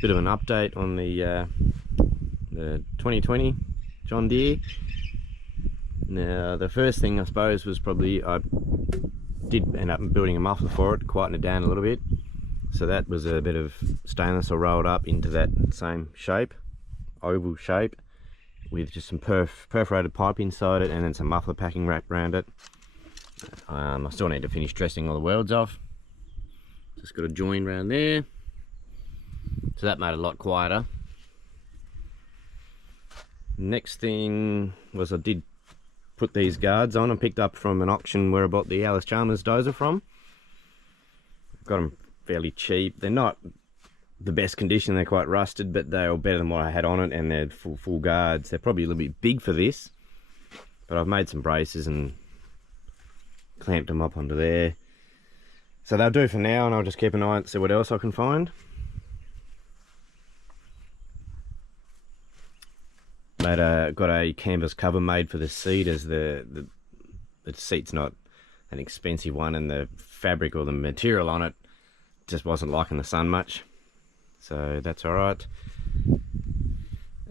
Bit of an update on the 2020 John Deere. Now, the first thing I suppose was probably I did end up building a muffler for it, quieting it down a little bit. So that was a bit of stainless I rolled up into that same shape, oval shape, with just some perforated pipe inside it and then some muffler packing wrapped around it. I still need to finish dressing all the welds off. Just got a join around there. So that made it a lot quieter. Next thing was I did put these guards on. I picked up from an auction where I bought the Alice Chalmers dozer from. Got them fairly cheap. They're not the best condition, they're quite rusted, but they are better than what I had on it, and they're full guards. They're probably a little bit big for this, but I've made some braces and clamped them up onto there. So they'll do for now, and I'll just keep an eye and see what else I can find. Got a canvas cover made for the seat, as the seat's not an expensive one, and the fabric or the material on it just wasn't liking the sun much, so that's all right.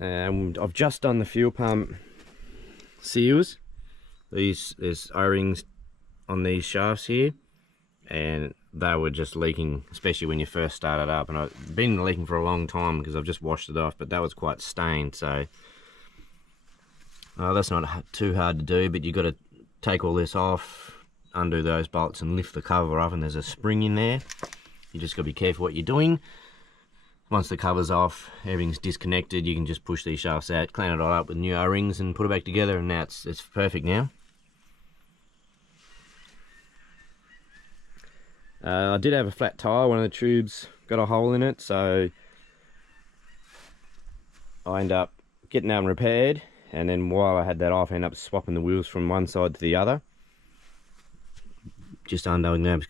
I've just done the fuel pump seals. There's O-rings on these shafts here, and they were just leaking, especially when you first started up, and I've been leaking for a long time because I've just washed it off, but that was quite stained. So that's not too hard to do, but you've got to take all this off, undo those bolts and lift the cover off, and there's a spring in there. You just got to be careful what you're doing. Once the cover's off, everything's disconnected, you can just push these shafts out, clean it all up with new O-rings and put it back together, and now it's perfect now. I did have a flat tyre. One of the tubes got a hole in it, so I ended up getting that one repaired, and then while I had that off, I ended up swapping the wheels from one side to the other. Just undoing them,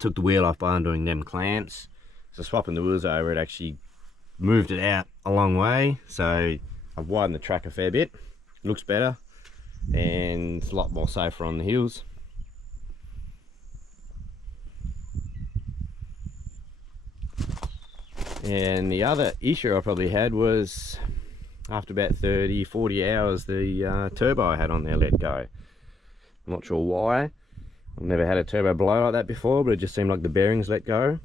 took the wheel off by undoing them clamps. So swapping the wheels over, it actually moved it out a long way, so I've widened the track a fair bit. Looks better, and it's a lot more safer on the hills. And the other issue I probably had was, after about 30-40 hours, the turbo I had on there let go. I'm not sure why. I've never had a turbo blow like that before, but it just seemed like the bearings let go.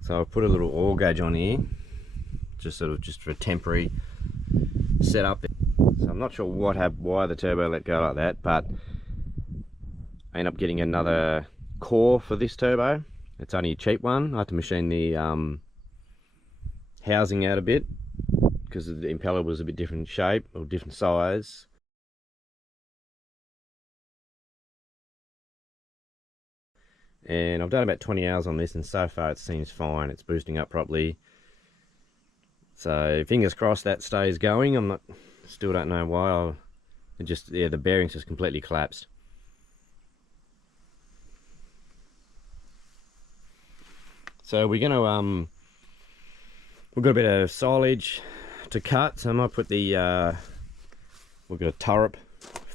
So I've put a little oil gauge on here, just for a temporary setup. So I'm not sure why the turbo let go like that, but I end up getting another core for this turbo. It's only a cheap one. I had to machine the housing out a bit because the impeller was a bit different shape or different size. And I've done about 20 hours on this, and so far it seems fine. It's boosting up properly, so fingers crossed that stays going. Still don't know why. The bearings just completely collapsed. So we're gonna we've got a bit of silage to cut, so I might put the we've got a Turrup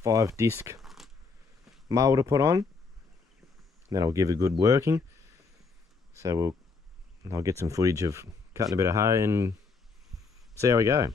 5-disc mould to put on. That'll give a good working. So I'll get some footage of cutting a bit of hay and see how we go.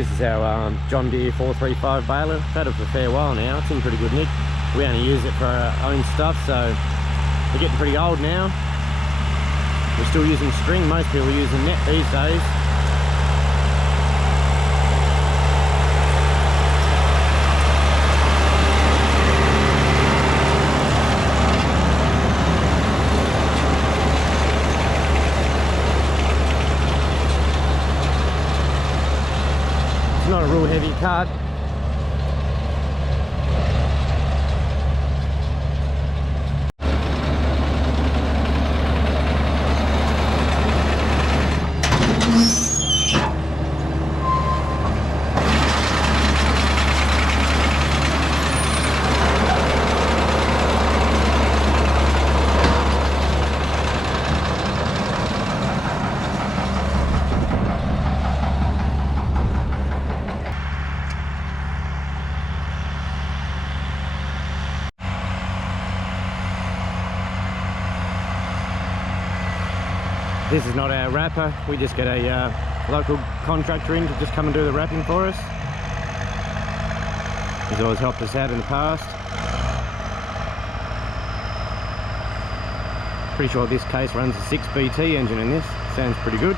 This is our John Deere 435 baler. We've had it for a fair while now. It's in pretty good nick. We only use it for our own stuff, so we're getting pretty old now. We're still using string. Most people are using net these days. Not a real heavy cut. This is not our wrapper. We just get a local contractor in to just come and do the wrapping for us. He's always helped us out in the past. Pretty sure this case runs a 6BT engine in this. Sounds pretty good.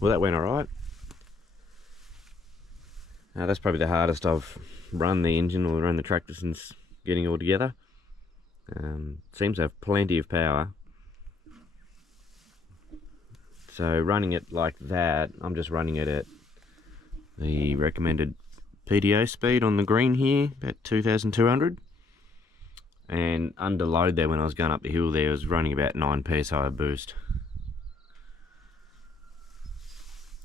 Well, that went alright. That's probably the hardest I've run the engine or run the tractor since getting it all together. Seems to have plenty of power. So running it like that, I'm just running it at the recommended PDO speed on the green here, about 2,200. And under load there, when I was going up the hill there, I was running about 9 psi of boost,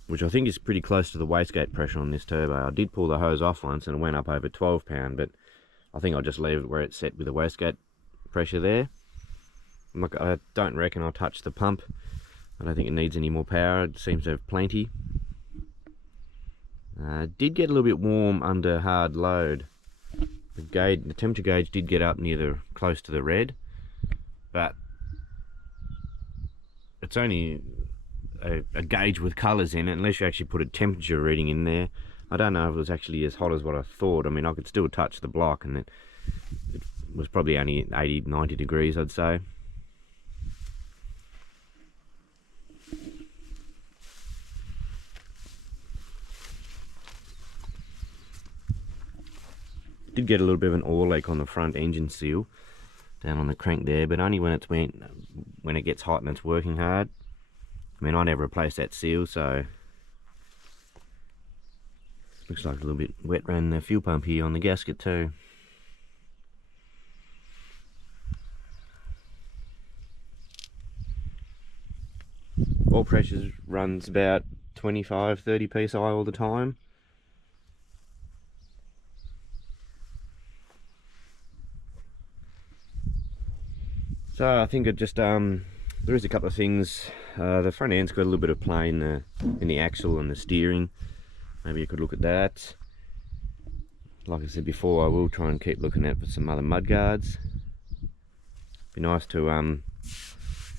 which I think is pretty close to the wastegate pressure on this turbo. I did pull the hose off once and it went up over 12 pound, but I think I'll just leave it where it's set with the wastegate pressure there. I don't reckon I'll touch the pump. I don't think it needs any more power. It seems to have plenty. Did get a little bit warm under hard load. The temperature gauge did get up near close to the red, but it's only a gauge with colours in it, unless you actually put a temperature reading in there. I don't know if it was actually as hot as what I thought. I mean, I could still touch the block and it was probably only 80-90 degrees, I'd say. Did get a little bit of an oil leak on the front engine seal. down on the crank there, but only when it gets hot and it's working hard. I mean, I never replaced that seal, so looks like a little bit wet around the fuel pump here on the gasket too. Oil pressure runs about 25-30 psi all the time. So I think it just there is a couple of things. The front end's got a little bit of play in the axle and the steering. Maybe you could look at that. Like I said before, I will try and keep looking at some other mud guards. Be nice to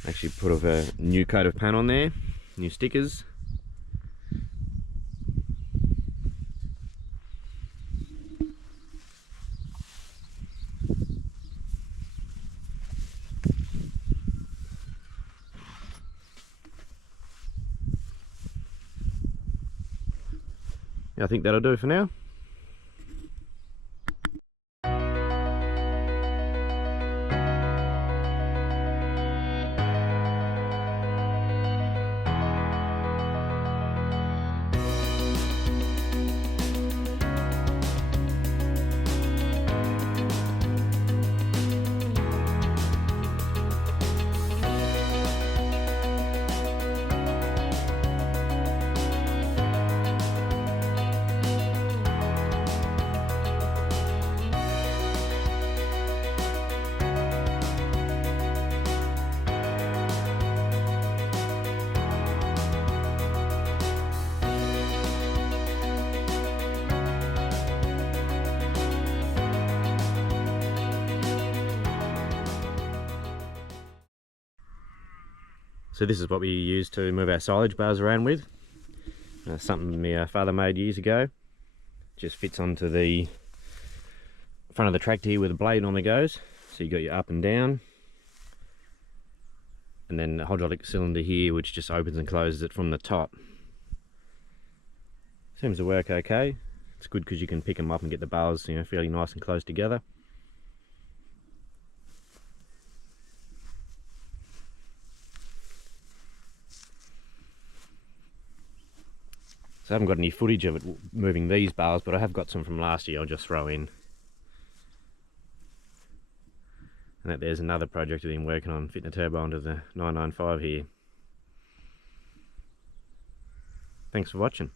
actually put a new coat of paint on there, new stickers. I think that'll do for now. So this is what we use to move our silage bars around with. Something my father made years ago. Just fits onto the front of the tractor here where the blade normally goes. So you got your up and down. And then the hydraulic cylinder here which just opens and closes it from the top. Seems to work okay. It's good because you can pick them up and get the bars, you know, fairly nice and close together. So I haven't got any footage of it moving these bars, but I have got some from last year I'll just throw in. And there's another project I've been working on, fitting a turbo onto the 995 here. Thanks for watching.